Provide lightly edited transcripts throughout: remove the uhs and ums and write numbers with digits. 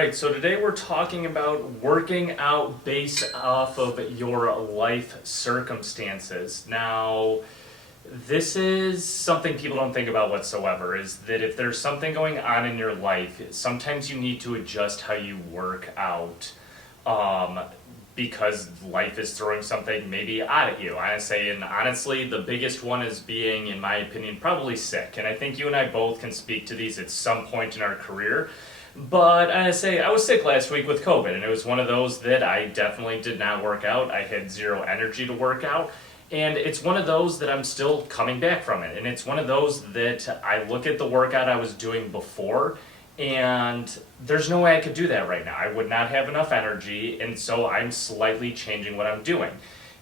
right, so today we're talking about working out based off of your life circumstances. Now, this is something people don't think about whatsoever, is that if there's something going on in your life, sometimes you need to adjust how you work out um, because life is throwing something maybe at you. I say, and honestly, the biggest one is being, in my opinion, probably sick. And I think you and I both can speak to these at some point in our career. But I say I was sick last week with COVID, and it was one of those that I definitely did not work out. I had zero energy to work out, and it's one of those that I'm still coming back from it. And it's one of those that I look at the workout I was doing before, and there's no way I could do that right now. I would not have enough energy, and so I'm slightly changing what I'm doing.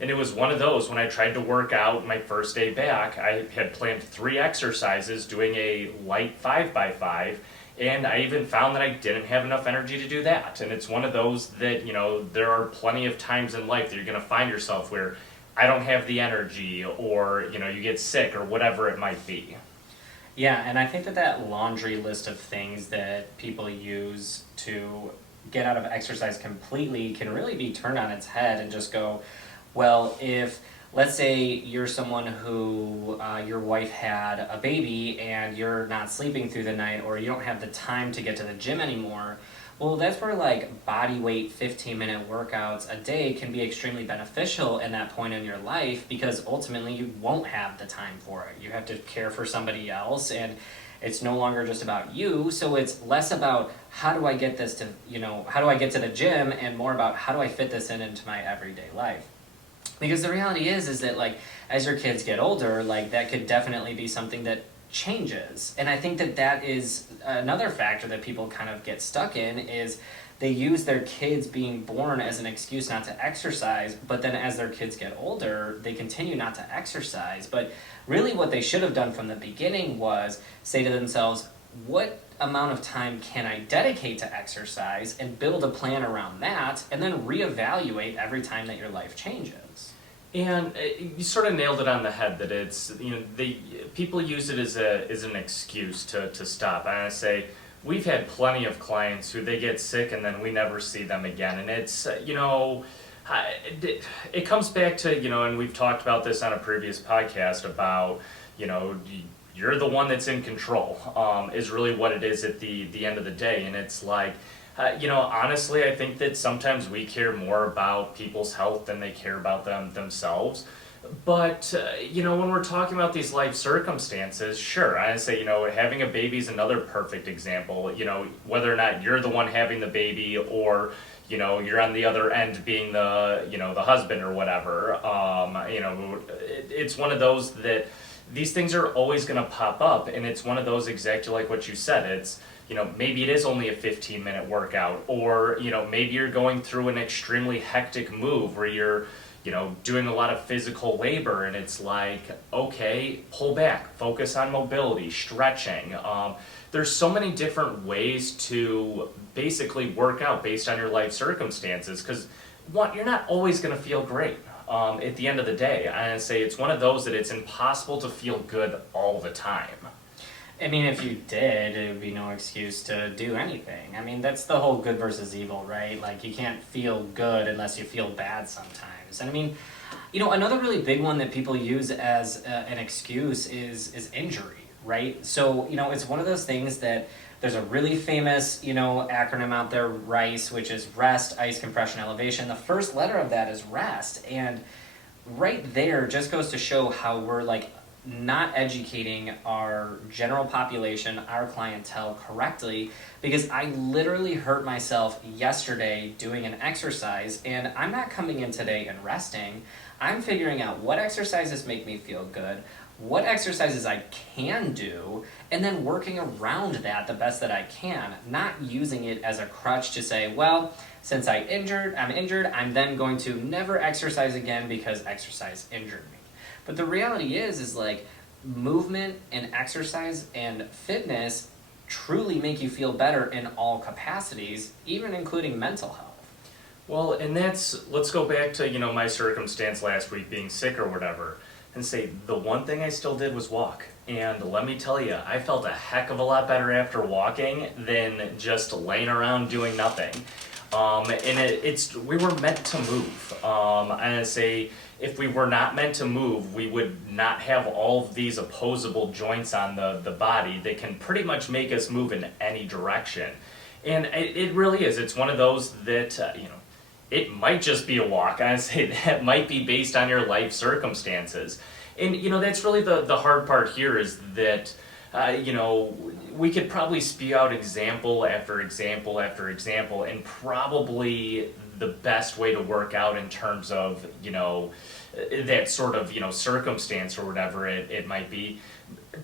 And it was one of those when I tried to work out my first day back, I had planned 3 exercises doing a light 5x5. And I even found that I didn't have enough energy to do that. And it's one of those that, there are plenty of times in life that you're going to find yourself where I don't have the energy or, you get sick or whatever it might be. Yeah, and I think that laundry list of things that people use to get out of exercise completely can really be turned on its head and just go, well, if let's say you're someone who your wife had a baby and you're not sleeping through the night, or you don't have the time to get to the gym anymore. Well, that's where body weight 15-minute workouts a day can be extremely beneficial in that point in your life, because ultimately you won't have the time for it. You have to care for somebody else, and it's no longer just about you. So it's less about how do I get this to, how do I get to the gym, and more about how do I fit this into my everyday life. Because the reality is that as your kids get older, that could definitely be something that changes. And I think that is another factor that people kind of get stuck in, is they use their kids being born as an excuse not to exercise, but then as their kids get older, they continue not to exercise. But really what they should have done from the beginning was say to themselves, what amount of time can I dedicate to exercise, and build a plan around that, and then reevaluate every time that your life changes. And you sort of nailed it on the head that it's, people use it as an excuse to stop. And I say, we've had plenty of clients who they get sick and then we never see them again. And it's, it comes back to, and we've talked about this on a previous podcast about, you're the one that's in control, is really what it is at the end of the day. And it's honestly, I think that sometimes we care more about people's health than they care about themselves. But, when we're talking about these life circumstances, sure, I say, having a baby is another perfect example. Whether or not you're the one having the baby, or, you're on the other end being the husband or whatever. It's one of those that these things are always going to pop up, and it's one of those exactly like what you said. It's, maybe it is only a 15-minute workout, or, maybe you're going through an extremely hectic move where you're, doing a lot of physical labor, and it's okay, pull back, focus on mobility, stretching. There's so many different ways to basically work out based on your life circumstances, because you're not always going to feel great. At the end of the day, I say it's one of those that it's impossible to feel good all the time. I mean, if you did, it would be no excuse to do anything. I mean, that's the whole good versus evil, right? You can't feel good unless you feel bad sometimes. And I mean, another really big one that people use as an excuse is injury, right? So, it's one of those things that there's a really famous, acronym out there, RICE, which is rest, ice, compression, elevation. The first letter of that is rest. And right there just goes to show how we're not educating our general population, our clientele correctly, because I literally hurt myself yesterday doing an exercise, and I'm not coming in today and resting. I'm figuring out what exercises make me feel good, what exercises I can do, and then working around that the best that I can, not using it as a crutch to say, well, since I'm injured, I'm then going to never exercise again because exercise injured me. But the reality is movement and exercise and fitness truly make you feel better in all capacities, even including mental health. Well, and let's go back to, my circumstance last week being sick or whatever. and say, the one thing I still did was walk. And let me tell you, I felt a heck of a lot better after walking than just laying around doing nothing. And it's we were meant to move. And I say, if we were not meant to move, we would not have all of these opposable joints on the body that can pretty much make us move in any direction. And it really is. It's one of those that, it might just be a walk. I say that might be based on your life circumstances. And, that's really the hard part here is that, we could probably spew out example after example after example, and probably the best way to work out in terms of, that sort of, circumstance or whatever it might be.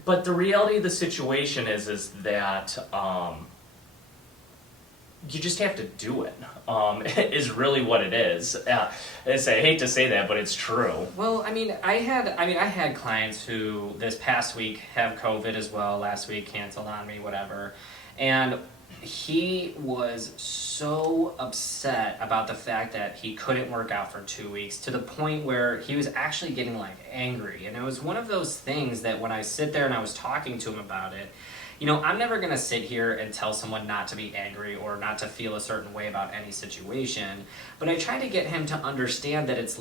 But the reality of the situation is that, you just have to do it, is really what it is. I hate to say that, but it's true. Well, I had clients who this past week have COVID as well, last week canceled on me, whatever. And he was so upset about the fact that he couldn't work out for 2 weeks, to the point where he was actually getting angry. And it was one of those things that when I sit there and I was talking to him about it, I'm never going to sit here and tell someone not to be angry or not to feel a certain way about any situation, but I try to get him to understand that it's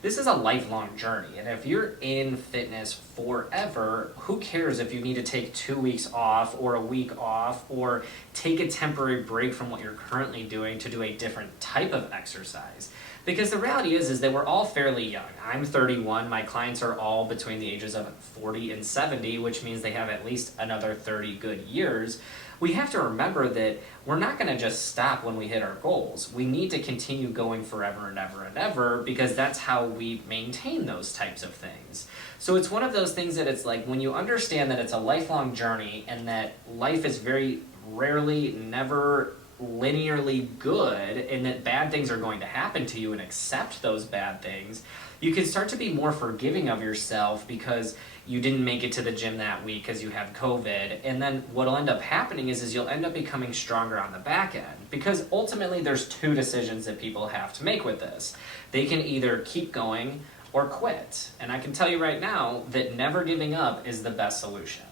this is a lifelong journey, and if you're in fitness forever, who cares if you need to take 2 weeks off or a week off or take a temporary break from what you're currently doing to do a different type of exercise? Because the reality is that we're all fairly young. I'm 31, my clients are all between the ages of 40 and 70, which means they have at least another 30 good years. We have to remember that we're not going to just stop when we hit our goals. We need to continue going forever and ever and ever, because that's how we maintain those types of things. So it's one of those things that it's when you understand that it's a lifelong journey and that life is very rarely, never linearly good, and that bad things are going to happen to you, and accept those bad things, you can start to be more forgiving of yourself because you didn't make it to the gym that week because you have COVID. And then what'll end up happening is you'll end up becoming stronger on the back end, because ultimately there's two decisions that people have to make with this. They can either keep going or quit. And I can tell you right now that never giving up is the best solution.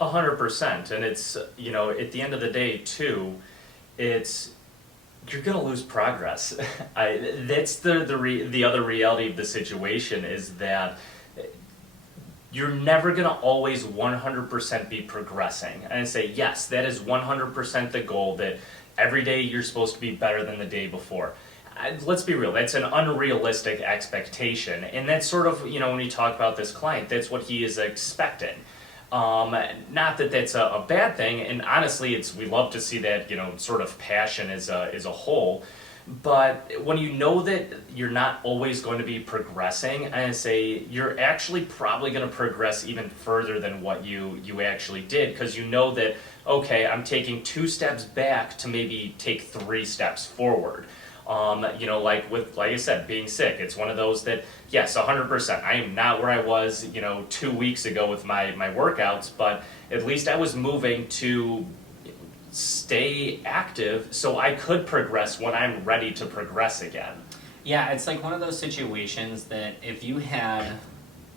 100%. And it's, at the end of the day too, you're gonna lose progress. That's the other reality of the situation, is that you're never gonna always 100% be progressing. And I say, yes, that is 100% the goal, that every day you're supposed to be better than the day before. Let's be real, that's an unrealistic expectation. And that's sort of, when you talk about this client, that's what he is expecting. Not that that's a bad thing, and honestly, we love to see that, sort of passion as a whole. But when you know that you're not always going to be progressing, I say you're actually probably going to progress even further than what you actually did, because you know that, okay, I'm taking 2 steps back to maybe take 3 steps forward. Like I said, being sick, it's one of those that, yes, 100%, I am not where I was, 2 weeks ago with my workouts, but at least I was moving to stay active so I could progress when I'm ready to progress again. Yeah, it's one of those situations that if you had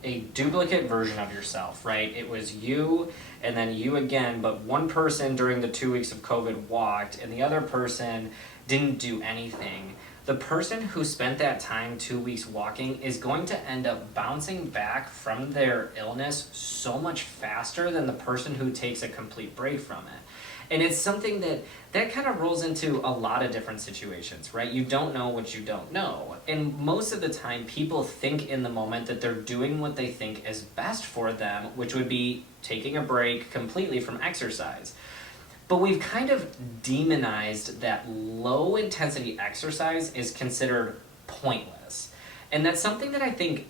a duplicate version of yourself, right? It was you and then you again, but one person during the 2 weeks of COVID walked and the other person didn't do anything. The person who spent that time 2 weeks walking is going to end up bouncing back from their illness so much faster than the person who takes a complete break from it. And it's something that kind of rolls into a lot of different situations, right? You don't know what you don't know. And most of the time, people think in the moment that they're doing what they think is best for them, which would be taking a break completely from exercise. But we've kind of demonized that low intensity exercise is considered pointless. And that's something that I think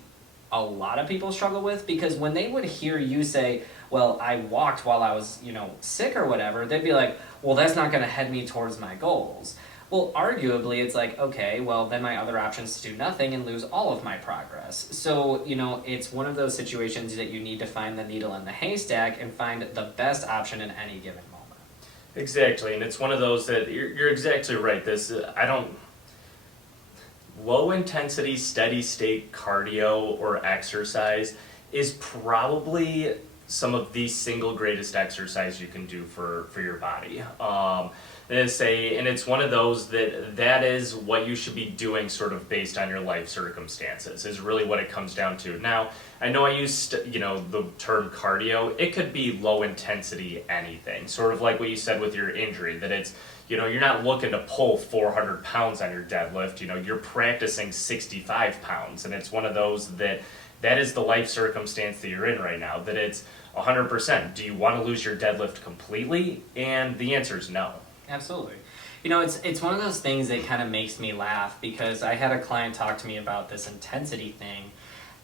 a lot of people struggle with, because when they would hear you say, well, I walked while I was, sick or whatever, they'd be like, well, that's not going to head me towards my goals. Well, arguably, it's okay, well, then my other option is to do nothing and lose all of my progress. So, it's one of those situations that you need to find the needle in the haystack and find the best option in any given moment. Exactly, and it's one of those that you're exactly right. low intensity, steady state cardio or exercise is probably some of the single greatest exercise you can do for your body. And it's one of those that is what you should be doing sort of based on your life circumstances is really what it comes down to. Now, I know I used, the term cardio. It could be low intensity anything, sort of like what you said with your injury, that it's, you're not looking to pull 400 pounds on your deadlift, you're practicing 65 pounds. And it's one of those that is the life circumstance that you're in right now, that it's 100%. Do you want to lose your deadlift completely? And the answer is no. Absolutely. It's one of those things that kind of makes me laugh because I had a client talk to me about this intensity thing,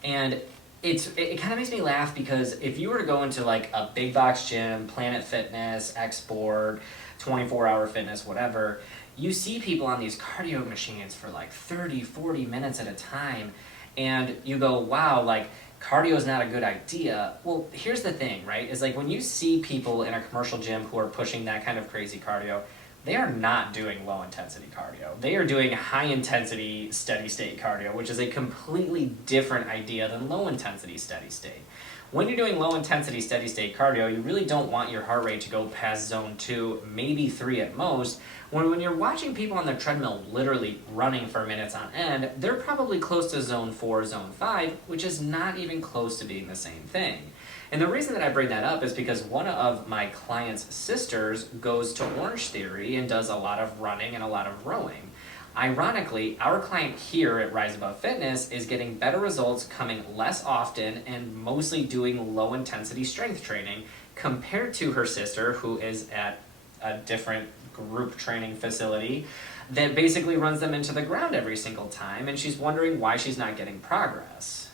and it kind of makes me laugh because if you were to go into like a big box gym, Planet Fitness, Xboard, 24-hour fitness, whatever, you see people on these cardio machines for like 30, 40 minutes at a time, and you go, wow, like cardio is not a good idea. Well, here's the thing, right? Is like when you see people in a commercial gym who are pushing that kind of crazy cardio, they are not doing low intensity cardio. They are doing high intensity steady state cardio, which is a completely different idea than low intensity steady state. When you're doing low intensity steady state cardio, you really don't want your heart rate to go past zone 2, maybe 3 at most. When you're watching people on the treadmill literally running for minutes on end, they're probably close to zone 4, zone 5, which is not even close to being the same thing. And the reason that I bring that up is because one of my client's sisters goes to Orange Theory and does a lot of running and a lot of rowing. Ironically, our client here at Rise Above Fitness is getting better results coming less often and mostly doing low intensity strength training compared to her sister who is at a different group training facility that basically runs them into the ground every single time, and she's wondering why she's not getting progress.